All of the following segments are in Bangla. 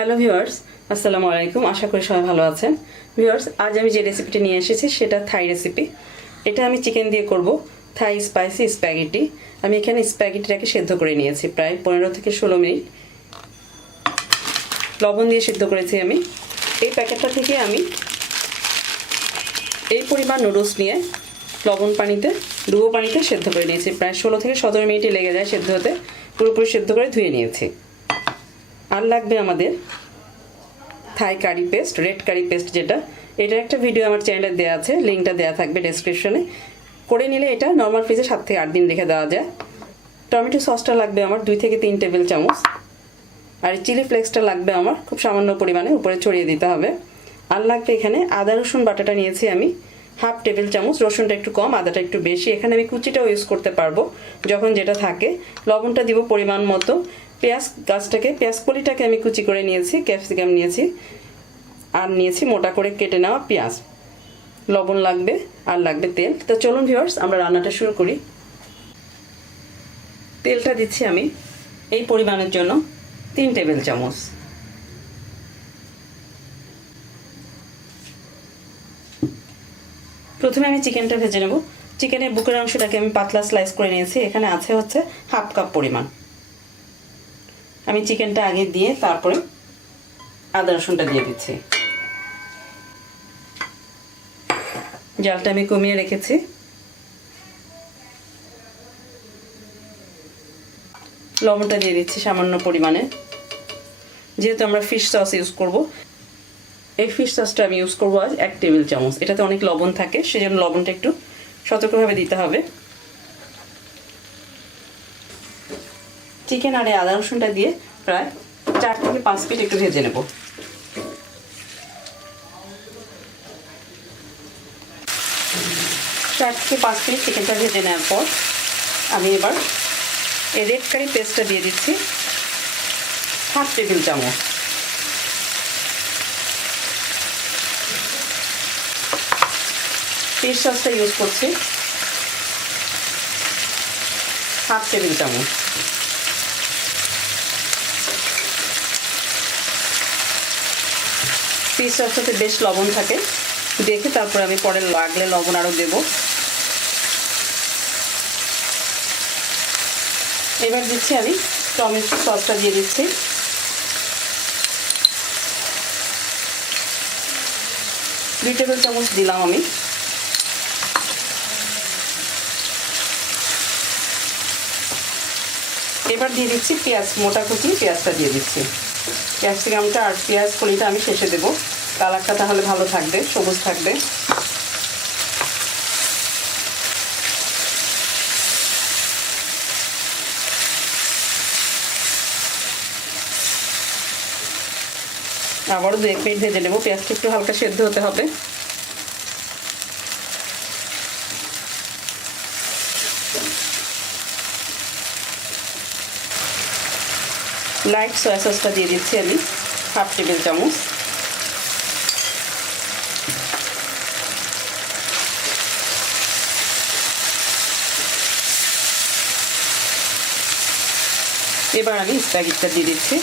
হ্যালো ভিউয়ার্স, আসসালামু আলাইকুম। আশা করি সবাই ভালো আছেন। ভিউয়ার্স, আজ আমি যে রেসিপিটি নিয়ে এসেছি সেটা থাই রেসিপি। এটা আমি চিকেন দিয়ে করব, থাই স্পাইসি স্প্যাগেটি। আমি এখানে স্প্যাগেটিটাকে সেদ্ধ করে নিয়েছি প্রায় 15 থেকে 16 মিনিট। লবণ দিয়ে সেদ্ধ করেছি আমি। এই প্যাকেটটা থেকে আমি এই পরিমাণ নুডলস নিয়ে লবণ পানিতে, ডুবো পানিতে সেদ্ধ করে নিয়েছি। প্রায় 16 থেকে 17 মিনিটই লেগে যায় সেদ্ধ হতে। পুরোপুরি সেদ্ধ করে ধুয়ে নিয়েছি। আর লাগবে আমাদের থাই কারি পেস্ট, রেড কারি পেস্ট যেটা, এটার একটা ভিডিও আমার চ্যানেলে দেওয়া আছে, লিঙ্কটা দেওয়া থাকবে ডেসক্রিপশনে। করে নিলে এটা নর্মাল ফ্রিজে 7 থেকে 8 দিন রেখে দেওয়া যায়। টমেটো সসটা লাগবে আমার 2 থেকে 3 টেবিল চামচ। আর চিলি ফ্লেক্সটা লাগবে আমার খুব সামান্য পরিমাণে, উপরে ছড়িয়ে দিতে হবে। আর লাগবে এখানে আদা রসুন বাটাটা নিয়েছি আমি হাফ টেবিল চামচ। রসুনটা একটু কম, আদাটা একটু বেশি। এখানে আমি কুচিটাও ইউজ করতে পারবো যখন যেটা থাকে। লবণটা দিব পরিমাণ মতো। পেঁয়াজ গাছটাকে, পেঁয়াজ কলিটাকে আমি কুচি করে নিয়েছি। ক্যাপসিকাম নিয়েছি, আর নিয়েছি মোটা করে কেটে নেওয়া পেঁয়াজ। লবণ লাগবে, আর লাগবে তেল। তো চলুন ভিউয়ার্স, আমরা রান্নাটা শুরু করি। তেলটা দিচ্ছি আমি এই পরিমাণের জন্য 3 টেবিল চামচ। প্রথমে আমি চিকেনটা ভেজে নেব। চিকেনের বুকের অংশটাকে আমি পাতলা স্লাইস করে নিয়েছি। এখানে আছে হচ্ছে হাফ কাপ পরিমাণ। আমি চিকেনটা আগে দিয়ে তারপরে আদা রসুনটা দিয়ে দিচ্ছি। জালটা আমি কমিয়ে রেখেছি। লবণটা দিয়ে দিচ্ছি সামান্য পরিমাণে, যেহেতু আমরা ফিশ সস ইউজ করব। এই ফিশ সসটা আমি ইউজ করবো আজ 1 টেবিল চামচ। এটাতে অনেক লবণ থাকে, সেজন্য লবণটা একটু সতর্কভাবে দিতে হবে। চিকেন আর আদা রসুনটা দিয়ে প্রায় 4 থেকে 5 মিনিট একটু ভেজে নেব। চার থেকে 5 মিনিট চিকেনটা ভেজে নেওয়ার পর আমি এবার এই রেড কারি পেস্টটা দিয়ে দিচ্ছি হাফ টেবিল চামচ। ফিশ সসটা ইউজ করছি হাফ টেবিল চামচ। ফিশ সসটাতে বেশ লবণ থাকে, দেখে তারপরে আমি পরে লাগলে লবণ আরও দেব। এবার দিচ্ছি আমি টমেটো সসটা দিয়ে দিচ্ছি। দুই টেবিল চামচ দিলাম আমি। এবার দিয়ে দিচ্ছি পেঁয়াজ, মোটা কুচি পেঁয়াজটা দিয়ে দিচ্ছি। ক্যাপসিকামটা আর পেঁয়াজ কলিটা আমি শেষে দেব, কালারটা তাহলে ভালো থাকবে, সবুজ থাকবে। আবারও 2 মিনিট ভেজে নেব। পেঁয়াজটা একটু হালকা সেদ্ধ হতে হবে। লাইট সয়া সসটা দিয়ে দিচ্ছি আমি হাফ টেবিল চামচ। এবার আমি স্প্যাগেটিটা দিয়ে দিচ্ছি।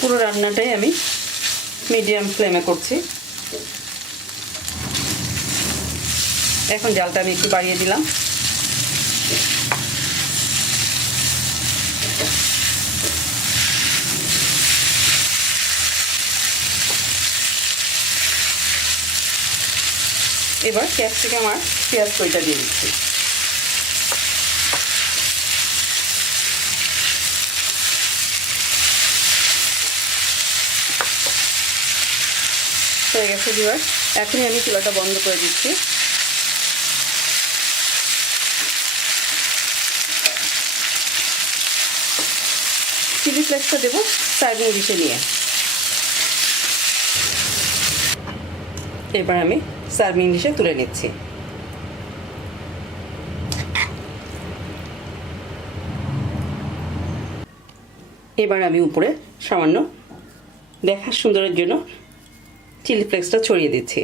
পুরো রান্নাটাই আমি মিডিয়াম ফ্লেমে করছি। এখন জালটা আমি একটু বাড়িয়ে দিলাম। এবার ক্যাপসিকাম আর পেঁয়াজ কলিটা দিয়ে দিচ্ছি। হয়ে গেছে ভিউয়ার, এখনই আমি চুলাটা বন্ধ করে দিচ্ছি। চিলি ফ্লেক্সটা দেবো সার্ভিং ডিশে নিয়ে। এবার আমি সার্ভিং ডিশে তুলে নিচ্ছি। এবার আমি উপরে সামান্য দেখার সুন্দরের জন্য চিলি ফ্লেক্সটা ছড়িয়ে দিচ্ছি।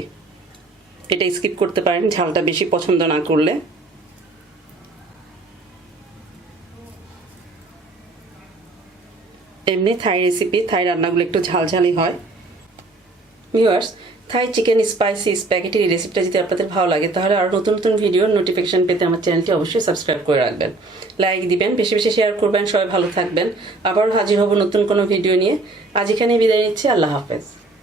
এটা স্কিপ করতে পারেন ঝালটা বেশি পছন্দ না করলে। এমনি থাই রেসিপি, থাই রান্নাগুলো একটু ঝালঝালি হয়। ভিউয়ার্স, থাই চিকেন স্পাইসি স্প্যাগেটি রেসিপিটা যদি আপনাদের ভালো লাগে তাহলে আরও নতুন নতুন ভিডিওর নোটিফিকেশন পেতে আমার চ্যানেলটি অবশ্যই সাবস্ক্রাইব করে রাখবেন, লাইক দিবেন, বেশি বেশি শেয়ার করবেন। সবাই ভালো থাকবেন। আবারও হাজির হব নতুন কোনো ভিডিও নিয়ে। আজ এখানেই বিদায় নিচ্ছি। আল্লাহ হাফেজ।